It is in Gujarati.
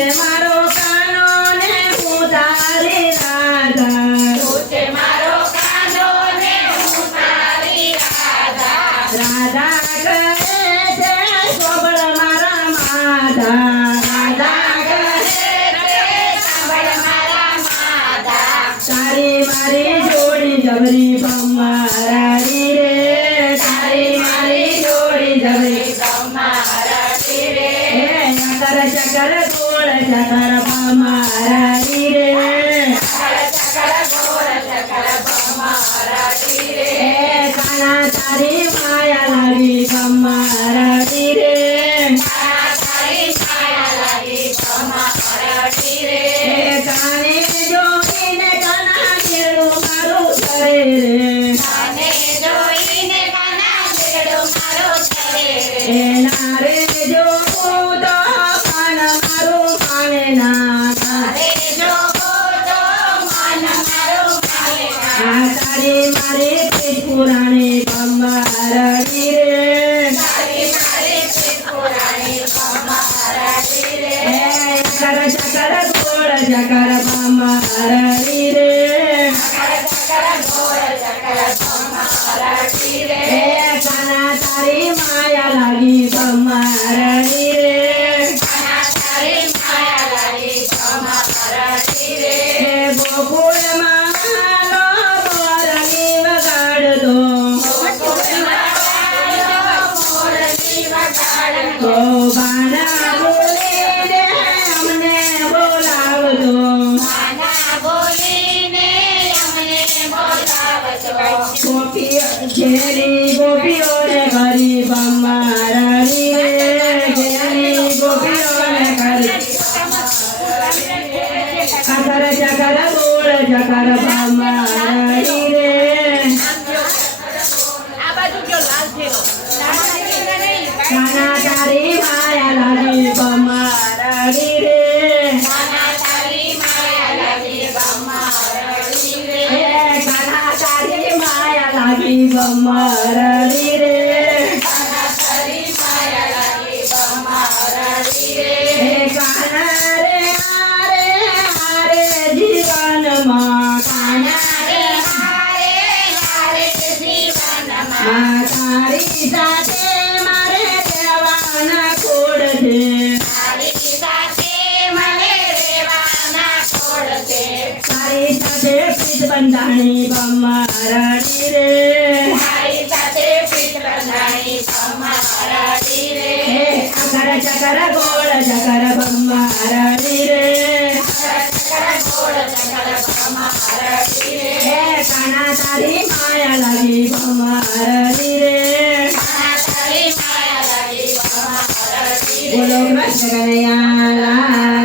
છે મારો કાનો ને હું તારી રાધા તું છે મારો કાનો ને હું તારી રાધા રાધા કહે છે સોબળ મારા માધા રાધા કહે સાંભળ મારા માધા તારી મારી જોડી જબરી ભમારાડી રે તારી મારી જોડી જબરી તમારાથી રે હે ચકર ચકર ગોળ ચકર ભમારાડી રે ચકર ગોળ ચકર તમારાથી રે હે કાના તારી માયા લાગી ભમારાડી રે તારી છાયા લાગી તમારાથી રે હે કાને જોઈને કાના કેળું મારું કરે રે તને જોઈને કાના બેડો મારો કરે રે એના રે જોઉં તો કાન મારું માને ના અરે જો તો મન મારું કાલે આ તારી મારી પીઠ પુરાણી ભમારડી રે તારી મારી ત્રિપુરાણી તમારાથી રે હે ચકર ચકર ગોળ ચકર ભમારડી રે ચકર ગોળ ચકર તમારાથી રે હે કાના તારી માયા લાગી ભમારડી રે કાના તારી માયા લાગી તમારાથી રે હે ગોકુળમાં લો મોરલી વગાડતો મોરલી વગાડતો તો બાણા બોલીને અમને બોલાવતો માના બોલીને અમને બોલાવતો ગોપીઓ ઘેરી ગોપીઓને કરી ભમારડી રે ઘેરી ગોપીઓને કરી ચકર ચકર ગોળ ચકર ભમારડી રે આ બાજુ કયો લાલ થેલો કાના તારી માયા લાગી ભમારડી રે કાના તારી માયા લાગી તમારાથી રે હે કાના તારી માયા લાગી ભમારડી રે કાના તારી માયા લાગી તમારાથી રે હે કાના રે હારે જીવનમાં કાના રે હારે હારે જીવનમાં માં તારી સાથે મારે રહેવાના કોડ છે તારી સાથે મને રેવાના કોડ છે તારી સાથે પીઠ બંધાણી ભમારડી રે તારી સાથે પીઠ બંધાણી તમારાથી રે હે ચકર ચકર ગોળ ચકર ભમારડી રે ચકર ગોળ ચકર તમારાથી રે હે કાના તારી માયા લાગી ભમારડી રે કાના તારી માયા લાગી તમારાથી રે બોલો કૃષ્ણ કનૈયા